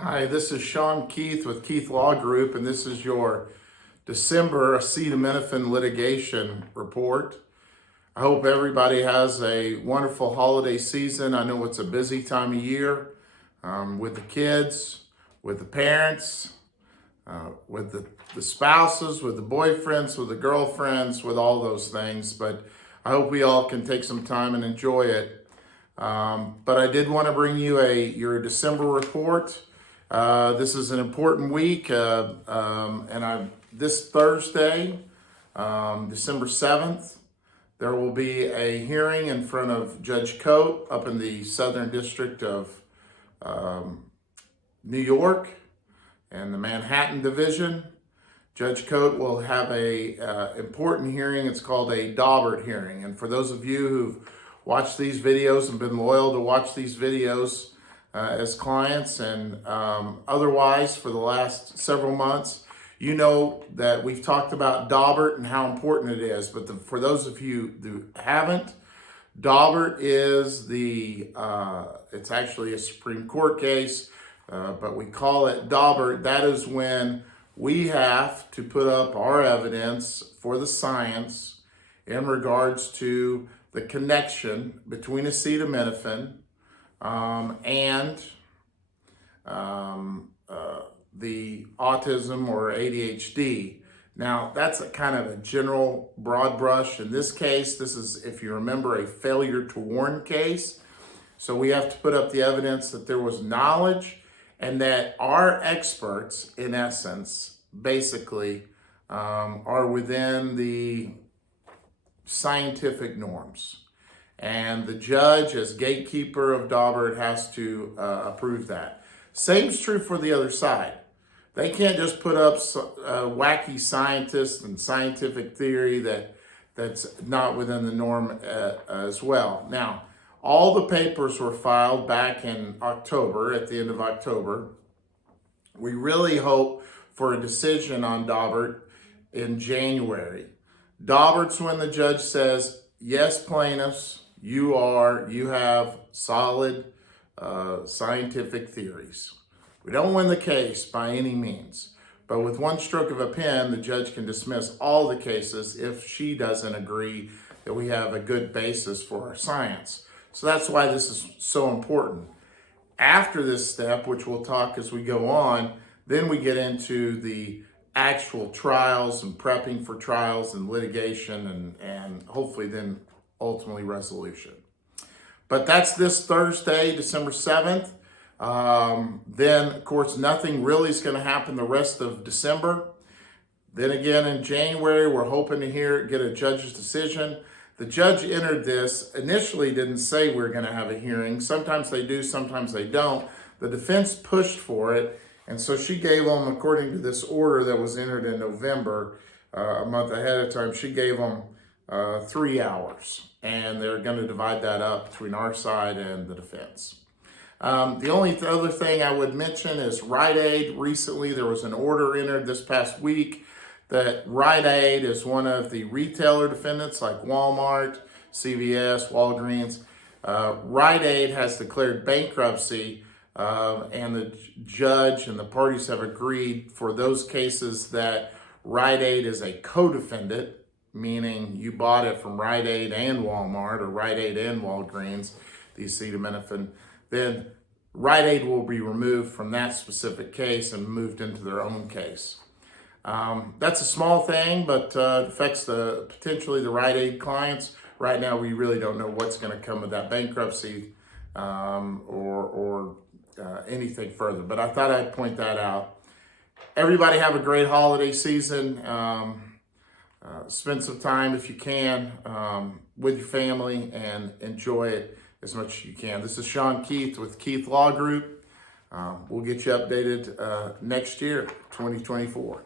Hi, this is Sean Keith with Keith Law Group, and this is your December acetaminophen litigation report. I hope everybody has a wonderful holiday season. I know it's a busy time of year with the kids, with the parents, with the spouses, with the boyfriends, with the girlfriends, with all those things. But I hope we all can take some time and enjoy it. But I did want to bring you your December report. This is an important week, this Thursday, December 7th, there will be a hearing in front of Judge Coate up in the Southern District of New York and the Manhattan Division. Judge Coate will have a important hearing. It's called a Daubert hearing. And for those of you who've watched these videos and been loyal to watch these videos, as clients and otherwise for the last several months, you know that we've talked about Daubert and how important it is. But for those of you who haven't, Daubert is it's actually a Supreme Court case, but we call it Daubert. That is when we have to put up our evidence for the science in regards to the connection between acetaminophen and the autism or ADHD. Now, that's a kind of a general broad brush. In this case, this is, if you remember, a failure to warn case. So we have to put up the evidence that there was knowledge and that our experts, in essence, basically, are within the scientific norms. And the judge, as gatekeeper of Daubert, has to approve that. Same's true for the other side. They can't just put up wacky scientists and scientific theory that's not within the norm as well. Now, all the papers were filed back in October, at the end of October. We really hope for a decision on Daubert in January. Daubert's when the judge says, yes, plaintiffs, you have solid scientific theories. We don't win the case by any means, but with one stroke of a pen, the judge can dismiss all the cases if she doesn't agree that we have a good basis for our science. So that's why this is so important. After this step, which we'll talk as we go on, then we get into the actual trials and prepping for trials and litigation and hopefully then ultimately resolution. But that's this Thursday, December 7th. Then, of course, nothing really is going to happen the rest of December. Then again, in January, we're hoping to get a judge's decision. The judge entered this, initially didn't say we're going to have a hearing. Sometimes they do, sometimes they don't. The defense pushed for it, and so she gave them, according to this order that was entered in November, a month ahead of time, she gave them 3 hours, and they're going to divide that up between our side and the defense. The only other thing I would mention is Rite Aid. Recently, there was an order entered this past week that Rite Aid is one of the retailer defendants like Walmart, CVS, Walgreens. Rite Aid has declared bankruptcy, and the judge and the parties have agreed for those cases that Rite Aid is a co-defendant, meaning you bought it from Rite Aid and Walmart or Rite Aid and Walgreens, the acetaminophen, then Rite Aid will be removed from that specific case and moved into their own case. That's a small thing, but affects potentially the Rite Aid clients. Right now, we really don't know what's going to come of that bankruptcy or anything further. But I thought I'd point that out. Everybody have a great holiday season. Spend some time, if you can, with your family and enjoy it as much as you can. This is Sean Keith with Keith Law Group. We'll get you updated next year, 2024.